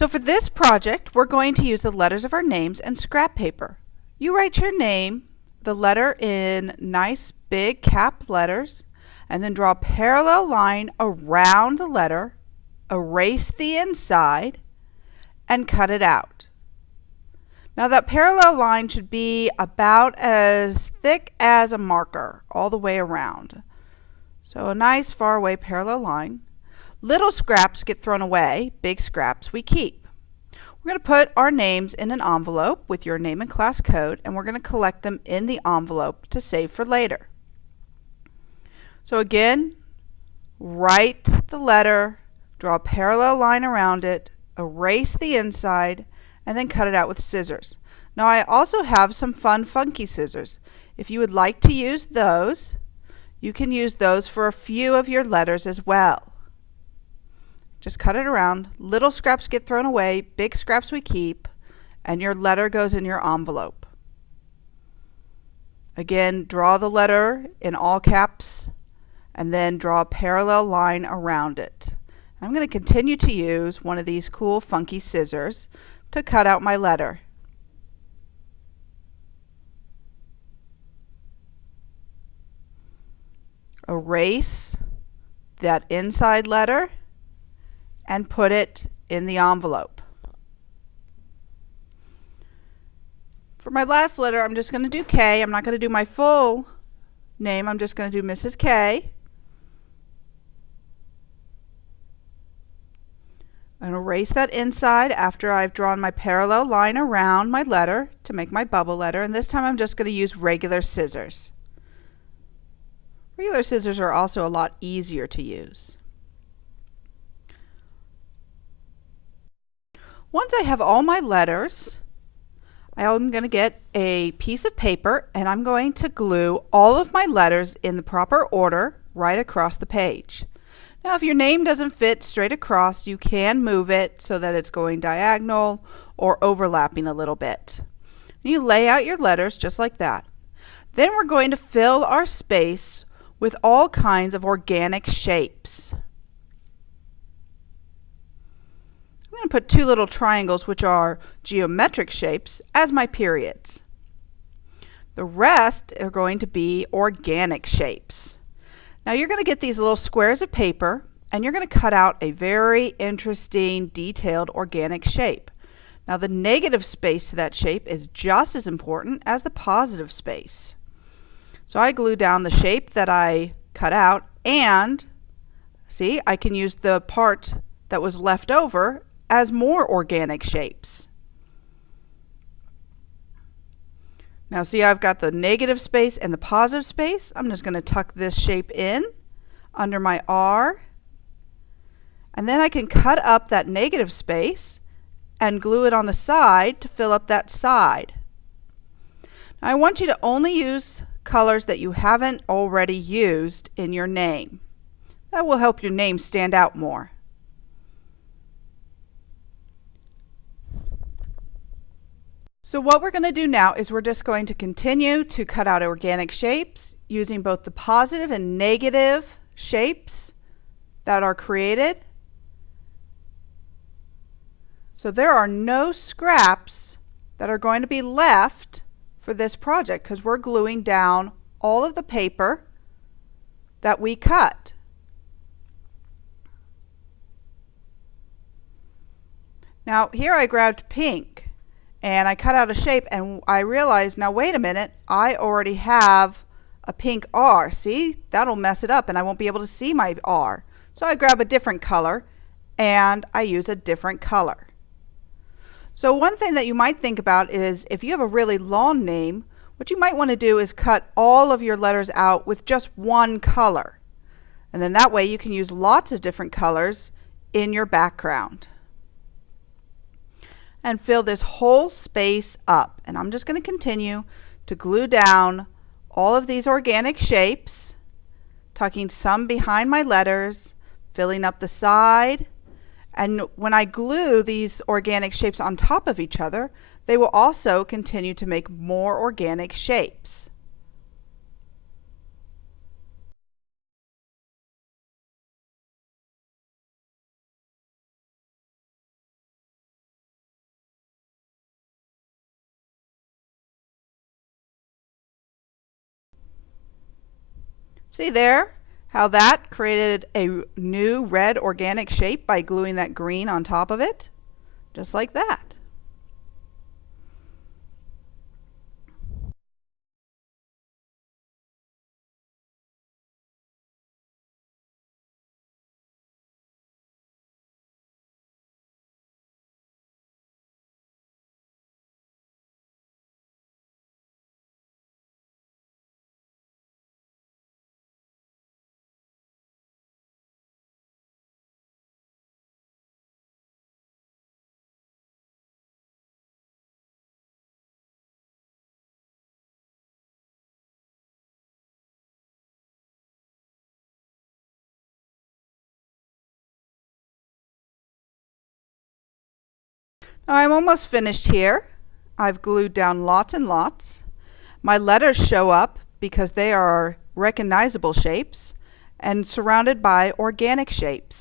So for this project, we're going to use the letters of our names and scrap paper. You write your name, the letter in nice big cap letters, and then draw a parallel line around the letter, erase the inside, and cut it out. Now that parallel line should be about as thick as a marker all the way around. So a nice far away parallel line. Little scraps get thrown away, big scraps we keep. We're going to put our names in an envelope with your name and class code, and we're going to collect them in the envelope to save for later. So again, write the letter, draw a parallel line around it, erase the inside, and then cut it out with scissors. Now I also have some fun funky scissors. If you would like to use those, you can use those for a few of your letters as well. Just cut it around. Little scraps get thrown away, big scraps we keep, and your letter goes in your envelope. Again, draw the letter in all caps and then draw a parallel line around it. I'm going to continue to use one of these cool funky scissors to cut out my letter. Erase that inside letter and put it in the envelope. For my last letter, I'm just going to do K. I'm not going to do my full name. I'm just going to do Mrs. K. And erase that inside after I've drawn my parallel line around my letter to make my bubble letter. And this time I'm just going to use regular scissors. Regular scissors are also a lot easier to use. Once I have all my letters, I'm going to get a piece of paper and I'm going to glue all of my letters in the proper order right across the page. Now if your name doesn't fit straight across, you can move it so that it's going diagonal or overlapping a little bit. You lay out your letters just like that. Then we're going to fill our space with all kinds of organic shapes. I'm going to put two little triangles, which are geometric shapes, as my periods. The rest are going to be organic shapes. Now you're going to get these little squares of paper and you're going to cut out a very interesting, detailed organic shape. Now the negative space to that shape is just as important as the positive space. So I glue down the shape that I cut out, and see, I can use the part that was left over as more organic shapes. Now see, I've got the negative space and the positive space. I'm just going to tuck this shape in under my R, and then I can cut up that negative space and glue it on the side to fill up that side. Now I want you to only use colors that you haven't already used in your name. That will help your name stand out more. So what we're going to do now is we're just going to continue to cut out organic shapes using both the positive and negative shapes that are created. So there are no scraps that are going to be left for this project because we're gluing down all of the paper that we cut. Now here I grabbed pink and I cut out a shape, and I realized, now wait a minute, I already have a pink R. See, that'll mess it up and I won't be able to see my R. So I grab a different color and I use a different color. So one thing that you might think about is if you have a really long name, what you might want to do is cut all of your letters out with just one color. And then that way you can use lots of different colors in your background. And fill this whole space up. And I'm just going to continue to glue down all of these organic shapes, tucking some behind my letters, filling up the side. And when I glue these organic shapes on top of each other, they will also continue to make more organic shapes. See there how that created a new red organic shape by gluing that green on top of it? Just like that. Now I'm almost finished here. I've glued down lots and lots. My letters show up because they are recognizable shapes and surrounded by organic shapes.